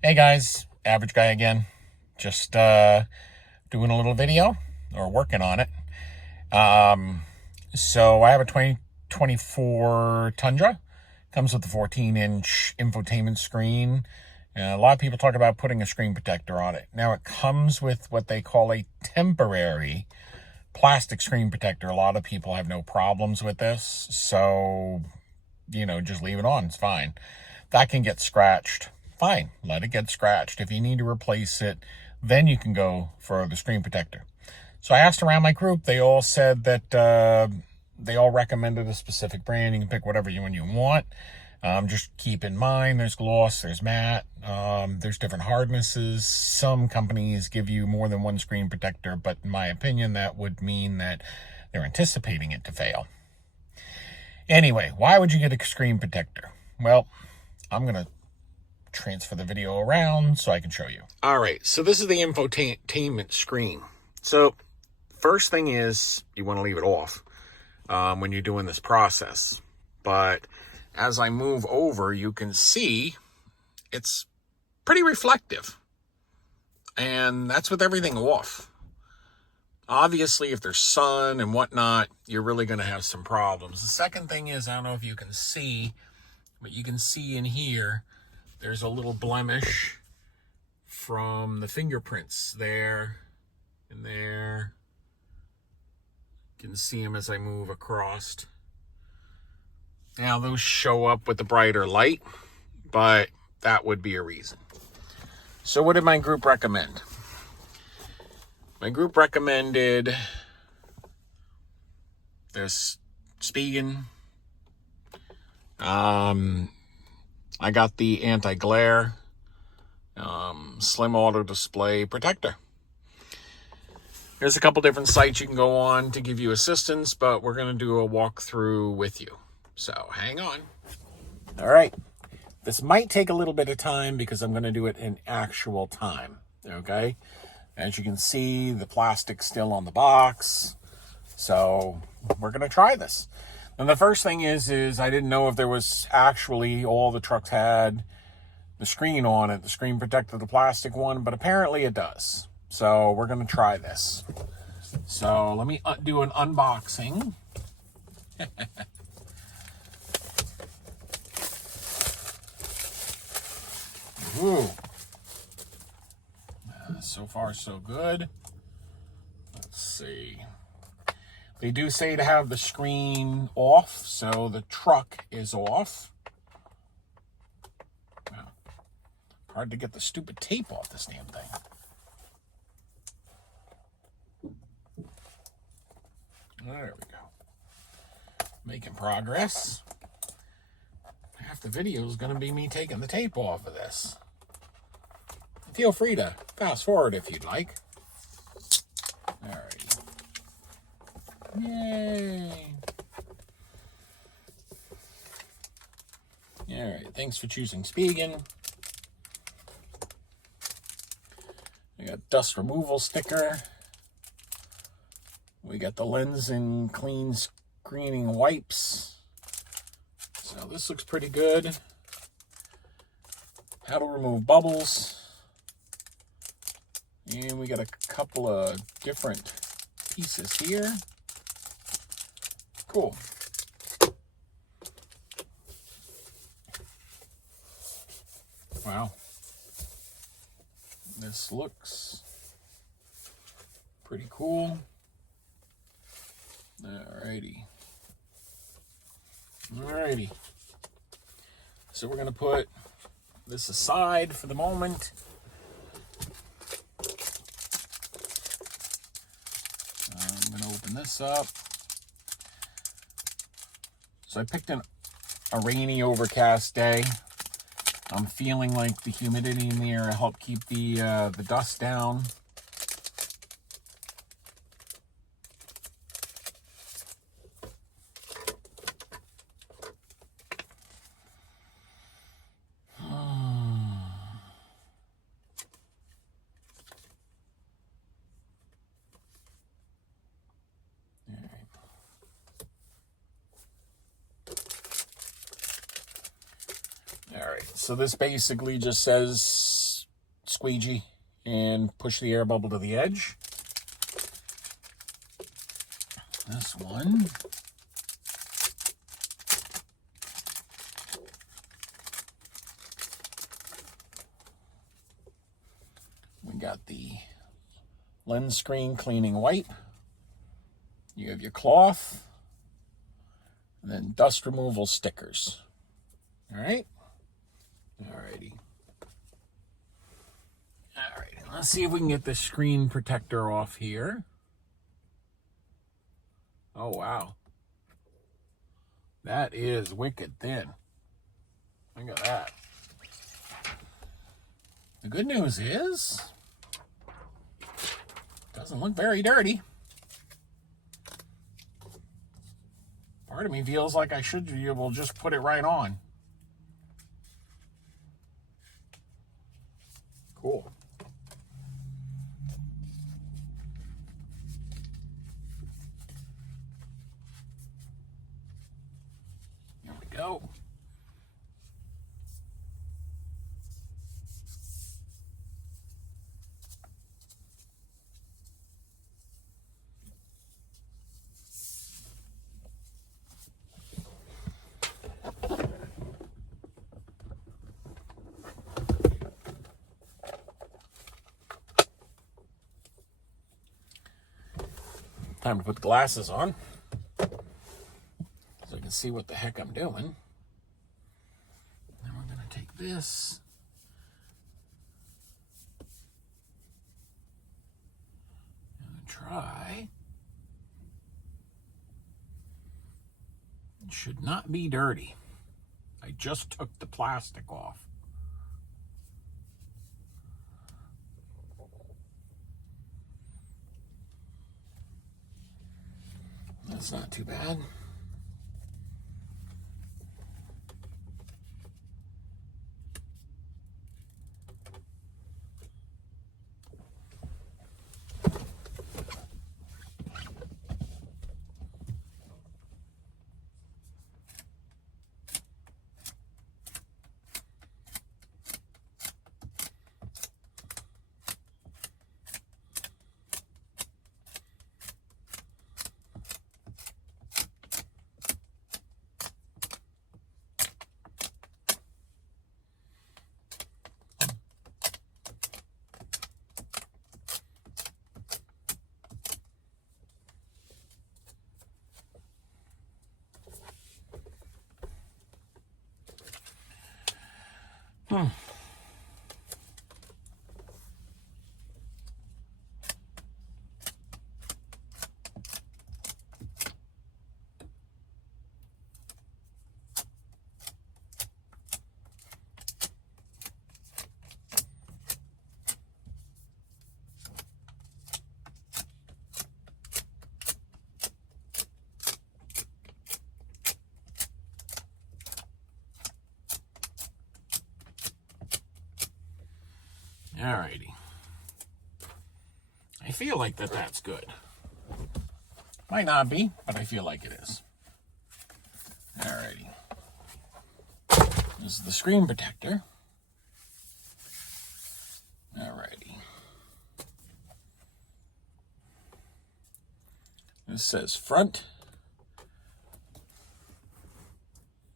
Hey guys, average guy again. Just doing a little video or working on it. So I have a 2024 Tundra. Comes with a 14-inch infotainment screen. A lot of people talk about putting a screen protector on it. Now it comes with what they call a temporary plastic screen protector. A lot of people have no problems with this. So, just leave it on. It's fine. That can get scratched. Fine, let it get scratched. If you need to replace it, then you can go for the screen protector. So I asked around my group. They all said that they all recommended a specific brand. You can pick whatever one you want. Just keep in mind, there's gloss, there's matte, there's different hardnesses. Some companies give you more than one screen protector, but in my opinion, that would mean that they're anticipating it to fail. Anyway, why would you get a screen protector? Well, I'm going to transfer the video around so I can show you. All right, so this is the infotainment screen. So first thing is you want to leave it off when you're doing this process. But as I move over, you can see it's pretty reflective. And that's with everything off. Obviously, if there's sun and whatnot, you're really going to have some problems. The second thing is, I don't know if you can see, but you can see in here, there's a little blemish from the fingerprints there and there. You can see them as I move across. Now, those show up with the brighter light, but that would be a reason. So what did my group recommend? My group recommended this Spigen. I got the anti-glare slim auto display protector. There's a couple different sites you can go on to give you assistance, but we're going to do a walkthrough with you. So hang on. All right. This might take a little bit of time because I'm going to do it in actual time. Okay. As you can see, the plastic's still on the box. So we're going to try this. And the first thing is I didn't know if there was actually, all the trucks had the screen on it, the screen protector, the plastic one, but apparently it does. So we're going to try this. So let me do an unboxing. Ooh. So far, so good. Let's see. They do say to have the screen off, so the truck is off. Wow. Hard to get the stupid tape off this damn thing. There we go. Making progress. Half the video is going to be me taking the tape off of this. Feel free to fast forward if you'd like. Alrighty. Yay. Alright, thanks for choosing Spigen. We got dust removal sticker. We got the lens and clean screening wipes. So this looks pretty good. How to remove bubbles. And we got a couple of different pieces here. Cool. Wow. This looks pretty cool. Alrighty. Alrighty. So we're going to put this aside for the moment. I'm going to open this up. So I picked a rainy, overcast day. I'm feeling like the humidity in the air helped keep the dust down. All right, so this basically just says squeegee and push the air bubble to the edge. This one. We got the lens screen cleaning wipe. You have your cloth, and then dust removal stickers. All right? Alrighty. Alrighty, let's see if we can get the screen protector off here. Oh, wow. That is wicked thin. Look at that. The good news is, it doesn't look very dirty. Part of me feels like I should be able to just put it right on. Cool. Here we go. Time to put the glasses on so I can see what the heck I'm doing. Then we're going to take this and try. It should not be dirty. I just took the plastic off. That's not too bad. Alrighty. I feel like that's good. Might not be, but I feel like it is. Alrighty. This is the screen protector. Alrighty. This says front.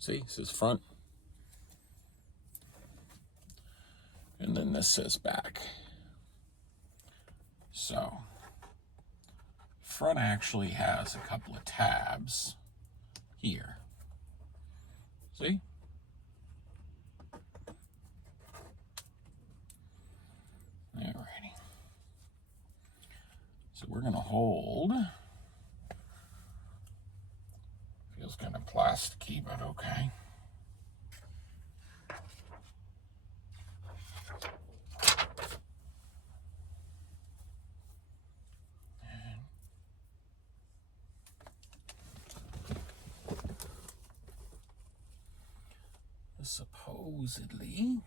See, it says front. And then this says back. So, front actually has a couple of tabs here. See? Alrighty. So we're gonna hold. Feels kind of plasticky, but okay. Supposedly,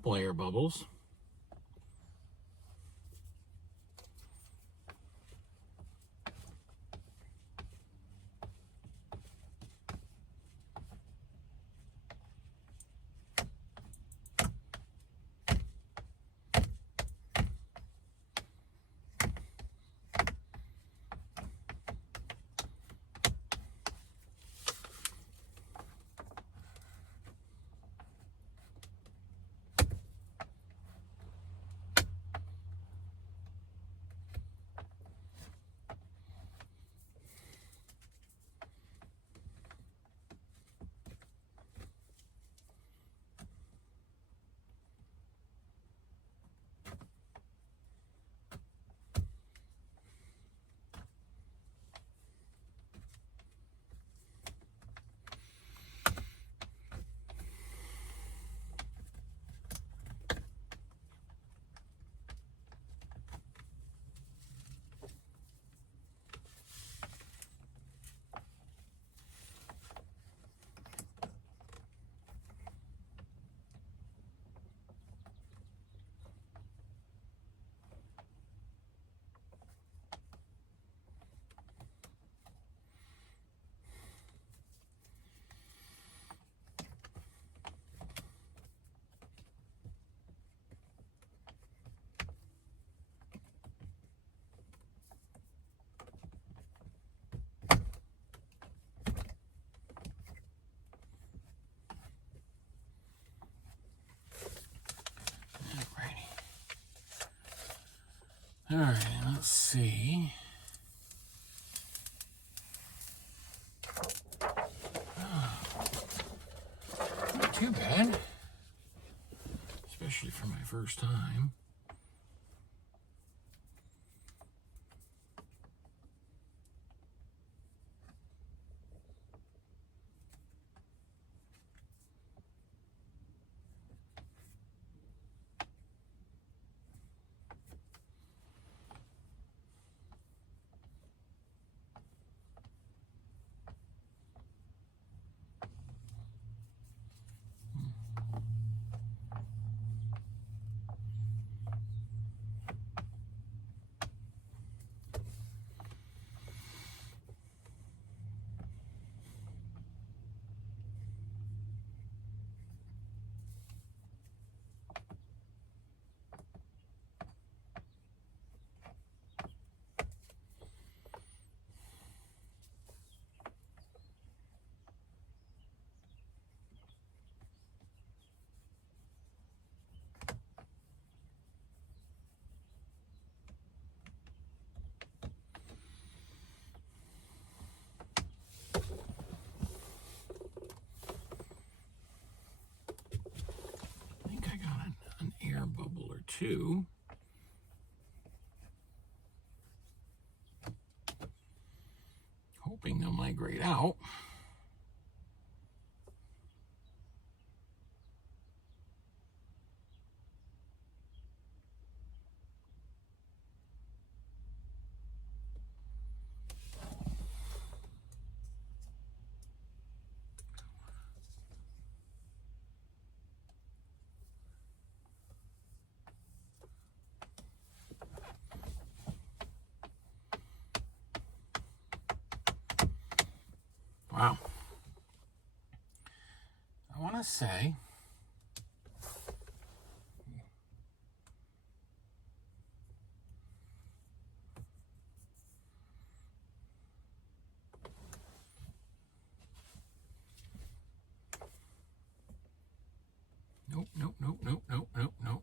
couple air bubbles. All right, let's see. Not too bad, especially for my first time. I think I got an air bubble or two. Hoping they'll migrate out. Wow. I want to say nope.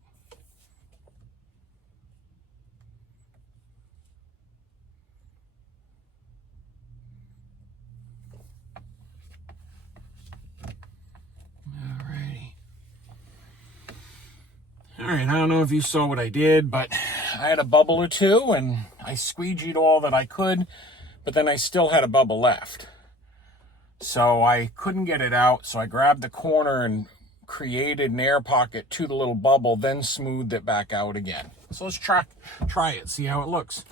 All right, I don't know if you saw what I did, but I had a bubble or two, and I squeegeed all that I could, but then I still had a bubble left. So I couldn't get it out, so I grabbed the corner and created an air pocket to the little bubble, then smoothed it back out again. So let's try it, see how it looks.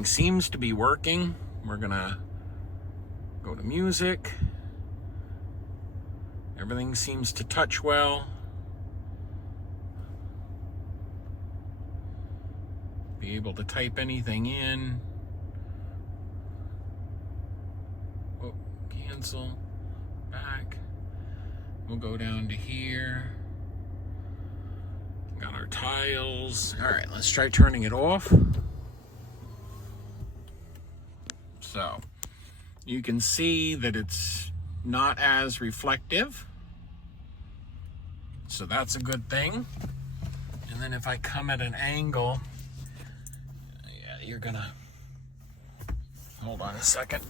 Everything seems to be working. We're gonna go to music. Everything seems to touch well. Be able to type anything in. Oh, cancel. Back. We'll go down to here. Got our tiles. All right, let's try turning it off. So you can see that it's not as reflective. So that's a good thing. And then if I come at an angle, yeah, you're gonna, hold on a second.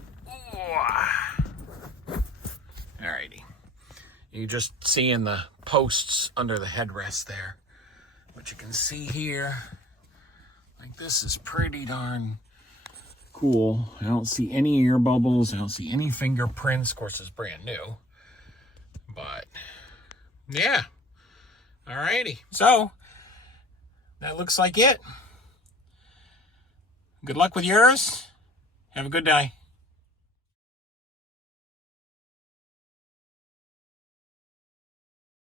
Alrighty. You just see in the posts under the headrest there. But you can see here, like this is pretty darn cool. I don't see any air bubbles. I don't see any fingerprints. Of course, it's brand new. But, yeah. Alrighty. So, that looks like it. Good luck with yours. Have a good day.